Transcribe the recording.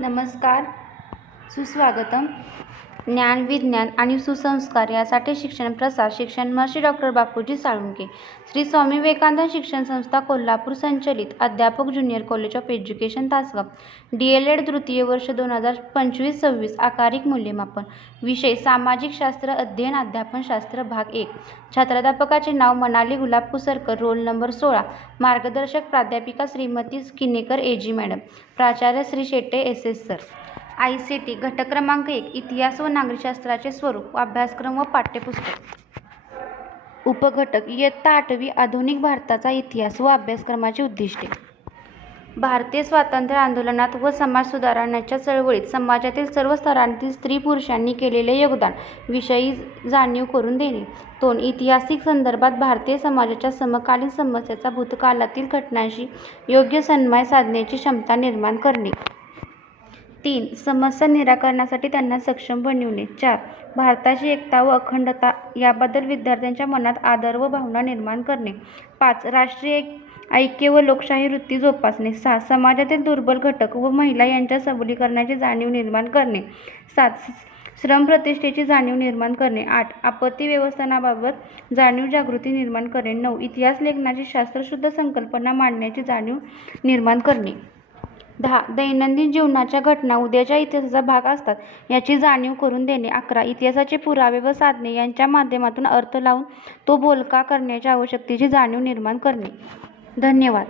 नमस्कार, सुस्वागतम. ज्ञान, विज्ञान आणि सुसंस्कार यासाठी शिक्षण प्रसार शिक्षण महर्षी डॉक्टर बापूजी साळुंखे, श्री स्वामी विवेकानंद शिक्षण संस्था कोल्हापूर संचलित अध्यापक junior college of education Tasgaon. DLED तृतीय वर्ष 2025-26 आकारिक मूल्यमापन. विषय सामाजिक शास्त्र अध्ययन अध्यापनशास्त्र भाग 1. छात्राध्यापकाचे नाव मनाली गुलाब कुसरकर, रोल नंबर 16. मार्गदर्शक प्राध्यापिका श्रीमती किनेकर AG मॅडम, प्राचार्य Shri Shete SS sir. ICT घटक क्रमांक 1 इतिहास व नागरिकशास्त्राचे स्वरूप, अभ्यासक्रम व पाठ्यपुस्तक. उपघटक इयत्ता 8वी आधुनिक भारताचा इतिहास व अभ्यासक्रमाची उद्दिष्टे. भारतीय स्वातंत्र्य आंदोलनात व समाज सुधारणाच्या चळवळीत समाजातील सर्व स्तरांतील स्त्री पुरुषांनी केलेले योगदान विषयी जाणीव करून देणे. 2. ऐतिहासिक संदर्भात भारतीय समाजाच्या समकालीन समस्याचा भूतकाळातील घटनांशी योग्य समन्वय साधण्याची क्षमता निर्माण करणे. 3. समस्या निराकरणासाठी त्यांना सक्षम बनविणे. 4. भारताची एकता व अखंडता याबद्दल विद्यार्थ्यांच्या मनात आदर व भावना निर्माण करणे. 5. राष्ट्रीय ऐक्य व लोकशाही वृत्ती जोपासणे. 6. समाजातील दुर्बल घटक व महिला यांच्या सबलीकरणाची जाणीव निर्माण करणे. 7. श्रमप्रतिष्ठेची जाणीव निर्माण करणे. 8. आपत्ती व्यवस्थापनाबाबत जाणीव जागृती निर्माण करणे. 9. इतिहास लेखनाची शास्त्रशुद्ध संकल्पना मांडण्याची जाणीव निर्माण करणे. 10. दैनंदिन जीवनाच्या घटना उद्याच्या इतिहासाचा भाग असतात याची जाणीव करून देणे. 11. इतिहासाचे पुरावे व साधने यांच्या माध्यमातून अर्थ लावून तो बोलका करण्याच्या आवश्यकतेची जाणीव निर्माण करणे. धन्यवाद.